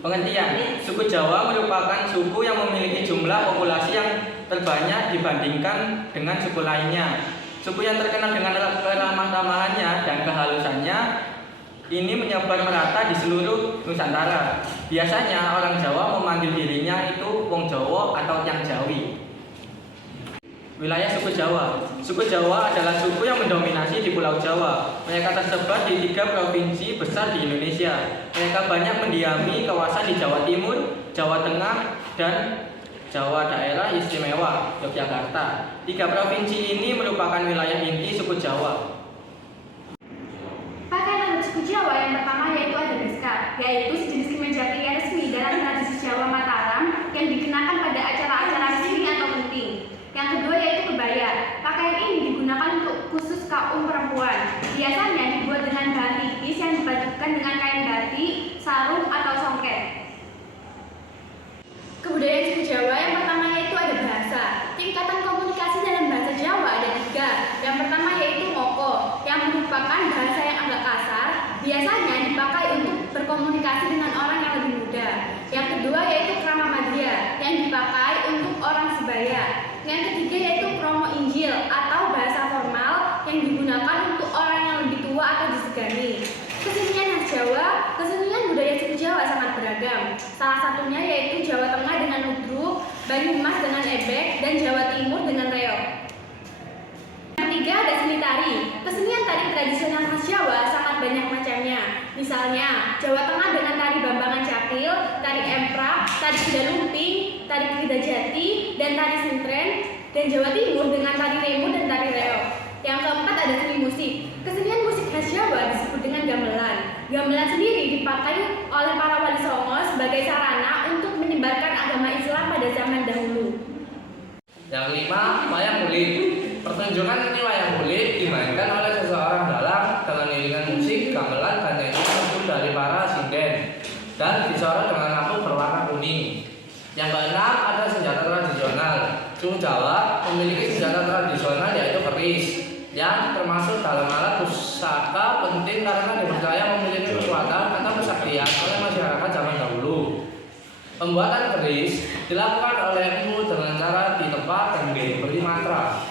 Pengertian, suku Jawa merupakan suku yang memiliki jumlah populasi yang terbanyak dibandingkan dengan suku lainnya. Suku yang terkenal dengan keramah tamahannya dan kehalusannya ini menyebar merata di seluruh Nusantara. Biasanya orang Jawa memanggil dirinya itu Wong Jawa atau Yang Jawi. Wilayah suku Jawa. Suku Jawa adalah suku yang mendominasi di Pulau Jawa. Mereka tersebar di 3 provinsi besar di Indonesia. Mereka banyak mendiami kawasan di Jawa Timur, Jawa Tengah, dan Jawa Daerah Istimewa Yogyakarta. 3 provinsi ini merupakan wilayah inti suku Jawa. Pakaian adat suku Jawa yang pertama yaitu adat beskap, yaitu sejenis kemeja pilihan resmi dalam tradisi Jawa Mataram yang dikenakan pada acara-acara resmi atau penting. Yang kedua yaitu kebaya. Pakaian ini digunakan untuk khusus kaum perempuan. Biasanya dibuat dengan bahan tipis yang dipadukan dengan kain batik, sarung, atau songket. Kebudayaan suku Jawa yang pertama yaitu ada bahasa. Tingkatan komunikasi dalam bahasa Jawa ada 3. Yang pertama yaitu moko, yang merupakan bahasa yang agak kasar, biasanya dipakai untuk berkomunikasi dengan orang yang lebih muda. Yang kedua yaitu krama madya, yang dipakai untuk orang sebaya. Yang ketiga yaitu kromo injil atau bahasa formal yang digunakan untuk orang yang lebih tua atau disegani. Kesenian khas Jawa, kesenian budaya suku Jawa sangat beragam. Salah satunya yaitu Jawa Tengah dengan ludruk, Banyumas dengan ebek, dan Jawa Timur dengan reog. Yang ketiga ada seni tari. Kesenian tari tradisional khas Jawa sangat banyak macamnya. Misalnya Jawa Tengah dengan tari Bambangan Capil, tari Emprak, tari Kuda Lumping, tari Kuda Jati, dan tari Sentren. Dan Jawa Timur dengan tari Remu dan tari reog. Yang keempat ada seni musik. Kesenian musik khas Jawa disebut dengan gamelan. Gamelan sendiri dipakai oleh para wali songo sebagai sarana untuk menyebarkan agama Islam pada zaman dahulu. Yang kelima, wayang kulit. Pertunjukan seni wayang kulit dimainkan oleh seseorang dalang dengan iringan musik, gamelan, dan nyanyian lagu dari para sinden dan disorot dengan lampu berwarna kuning. Yang keenam ada senjata tradisional. Suku Jawa memiliki senjata tradisional yaitu keris, yang termasuk dalam alat pusaka penting karena dipercaya memiliki kekuatan atau kesaktian oleh masyarakat zaman dahulu. Pembuatan keris dilakukan oleh empu dengan cara ditempa dan diberi mantra.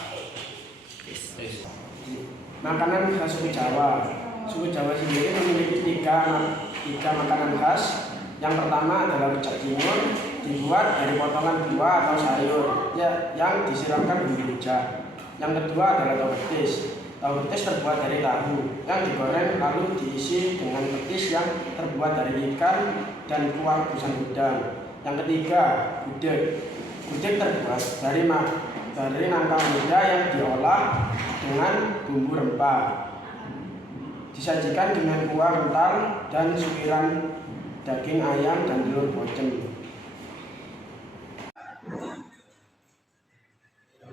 Makanan khas suku Jawa. Suku Jawa sendiri memiliki tiga makanan khas. Yang pertama adalah rujak cingur, dibuat dari potongan buah atau sayur yang disiramkan bumbu rujak. Yang kedua adalah tahu petis. Tahu petis terbuat dari tahu yang digoreng lalu diisi dengan petis yang terbuat dari ikan dan kuah rebusan udang. Yang ketiga, gudeg. Gudeg terbuat dari nangka muda yang diolah dengan bumbu rempah. Disajikan dengan kuah kental dan suiran daging ayam dan telur bocem.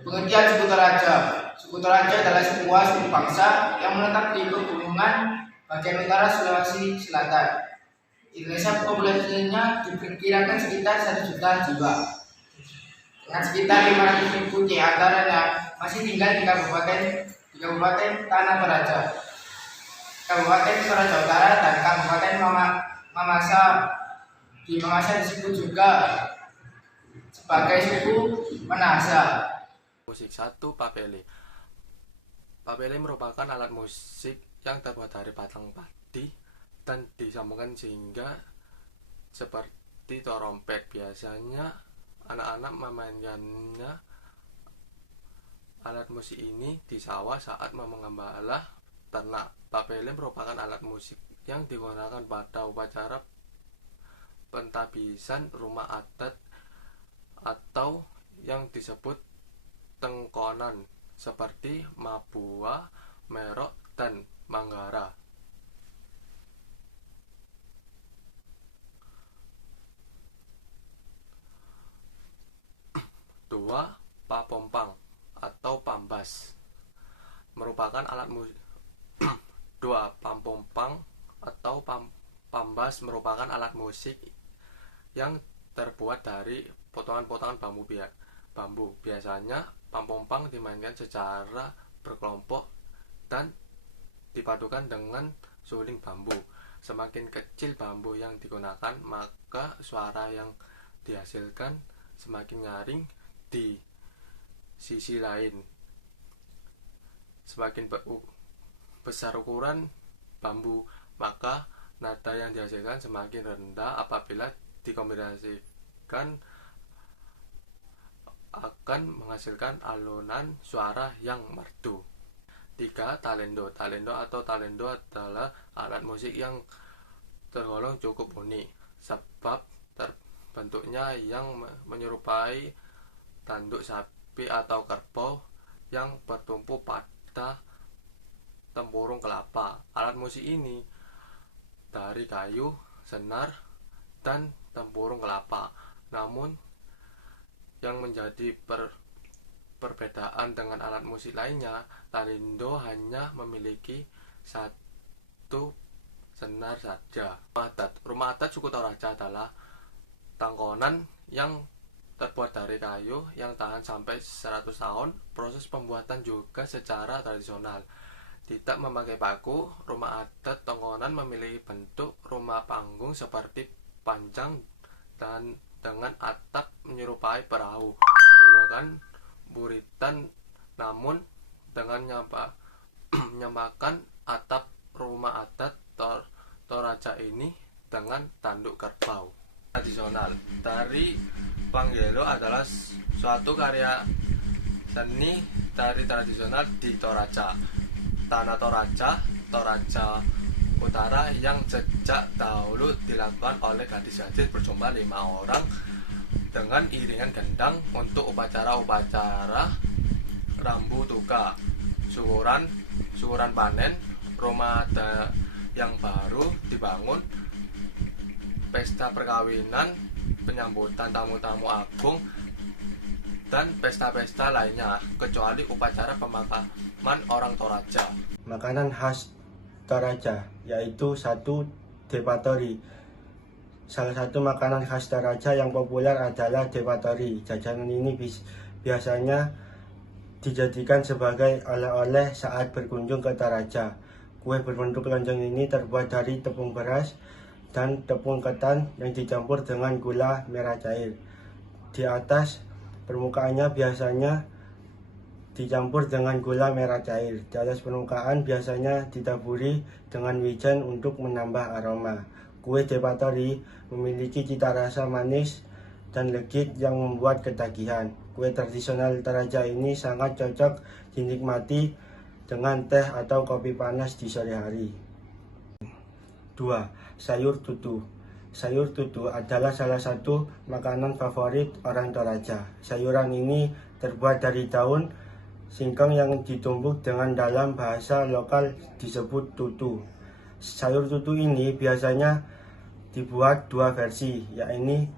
Pengertian suku Toraja. Suku Toraja adalah sebuah suku bangsa yang menetap di pegunungan bagian utara Sulawesi Selatan. Indonesia populasinya diperkirakan sekitar 1 juta jiwa. Dengan sekitar 500.000 di antaranya masih tinggal di Kabupaten Tanah Toraja, Kabupaten Toraja Utara, dan Kabupaten Mamasa. Di Mamasa disebut juga sebagai suku Manasa. Musik 1. Papele. Papele merupakan alat musik yang terbuat dari batang padi dan disambungkan sehingga seperti trompet. Biasanya anak-anak memainkannya alat musik ini di sawah saat mengembala ternak. Papele merupakan alat musik yang digunakan pada upacara pentabisan rumah adat atau yang disebut tengkonan seperti Mabua, Merok, dan Manggara. Dua, papompang atau pambas merupakan alat musik. Dua, pampompang atau pambas merupakan alat musik yang terbuat dari potongan-potongan bambu. Biasanya pampompang dimainkan secara berkelompok dan dipadukan dengan suling bambu. Semakin kecil bambu yang digunakan, maka suara yang dihasilkan semakin nyaring di sisi lain. Semakin besar ukuran bambu, maka nada yang dihasilkan semakin rendah. Apabila dikombinasikan akan menghasilkan alunan suara yang merdu. 3. Talendo. Talendo atau talendo adalah alat musik yang tergolong cukup unik sebab terbentuknya yang menyerupai tanduk sapi atau kerbau yang bertumpu pada tempurung kelapa. Alat musik ini dari kayu, senar, dan tempurung kelapa. Namun yang menjadi perbedaan dengan alat musik lainnya, talendo hanya memiliki satu senar saja. Rumah adat suku Toraja adalah tangkonan yang terbuat dari kayu yang tahan sampai 100 tahun. Proses pembuatan juga secara tradisional, tidak memakai paku. Rumah adat tangkonan memiliki bentuk rumah panggung seperti panjang dan dengan atap menyerupai perahu, menggunakan buritan. Namun dengan menyamakan atap rumah adat Toraja ini dengan tanduk kerbau. Tradisional. Tari Panggelo adalah suatu karya seni tari tradisional di Toraja, tanah Toraja Utara, yang sejak dahulu dilakukan oleh gadis-gadis berjumlah 5 orang dengan iringan gendang untuk upacara-upacara rambu tuka, syukuran panen, rumah adat yang baru dibangun, pesta perkawinan, penyambutan tamu-tamu agung, dan pesta-pesta lainnya, kecuali upacara pemakaman orang Toraja. Makanan khas Toraja yaitu 1. Depatori. Salah satu makanan khas Toraja yang populer adalah depatori. Jajanan ini biasanya dijadikan sebagai oleh-oleh saat berkunjung ke Toraja. Kue berbentuk lonjong ini terbuat dari tepung beras dan tepung ketan yang dicampur dengan gula merah cair. Di atas permukaannya biasanya dicampur dengan gula merah cair. Di atas permukaan biasanya ditaburi dengan wijen untuk menambah aroma. Kue depatori memiliki cita rasa manis dan legit yang membuat ketagihan. Kue tradisional Toraja ini sangat cocok dinikmati dengan teh atau kopi panas di sore hari. 2. Sayur tutu. Sayur tutu adalah salah satu makanan favorit orang Toraja. Sayuran ini terbuat dari daun singkong yang ditumbuk dengan dalam bahasa lokal disebut tutu. Sayur tutu ini biasanya dibuat 2 versi, yakni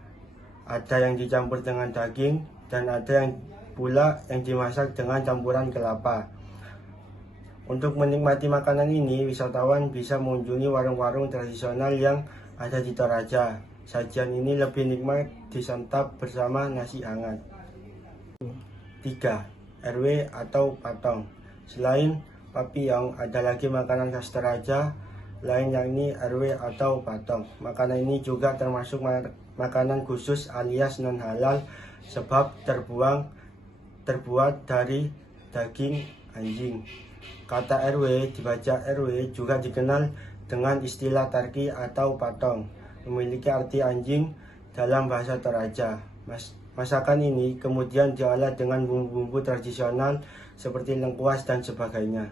ada yang dicampur dengan daging dan ada yang pula yang dimasak dengan campuran kelapa. Untuk menikmati makanan ini, wisatawan bisa mengunjungi warung-warung tradisional yang ada di Toraja. Sajian ini lebih nikmat disantap bersama nasi hangat. 3. RW atau patong. Selain papiyong, ada lagi makanan khas Toraja lain, yakni RW atau patong. Makanan ini juga termasuk makanan khusus alias non halal sebab terbuat dari daging anjing. Kata RW dibaca RW juga dikenal dengan istilah tarki atau patong, memiliki arti anjing dalam bahasa Toraja. Masakan ini kemudian diolah dengan bumbu-bumbu tradisional seperti lengkuas dan sebagainya.